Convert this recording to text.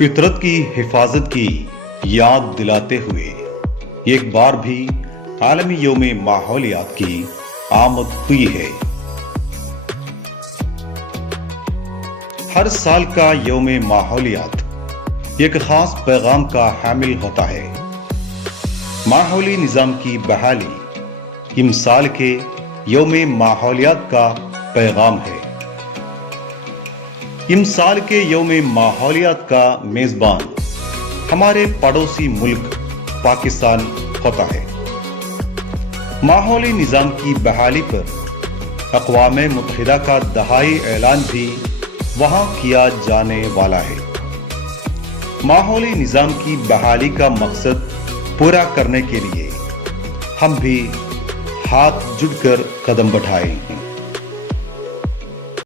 فطرت کی حفاظت کی یاد دلاتے ہوئے ایک بار بھی عالمی یوم ماحولیات کی آمد ہوئی ہے۔ ہر سال کا یوم ماحولیات ایک خاص پیغام کا حامل ہوتا ہے۔ ماحولی نظام کی بحالی امسال کے یوم ماحولیات کا پیغام ہے۔ امسال کے یوم ماحولیات کا میزبان ہمارے پڑوسی ملک پاکستان ہوتا ہے۔ ماحولی نظام کی بحالی پر اقوام متحدہ کا دہائی اعلان بھی وہاں کیا جانے والا ہے۔ ماحولی نظام کی بحالی کا مقصد پورا کرنے کے لیے ہم بھی ہاتھ جڑ کر قدم بڑھائیں۔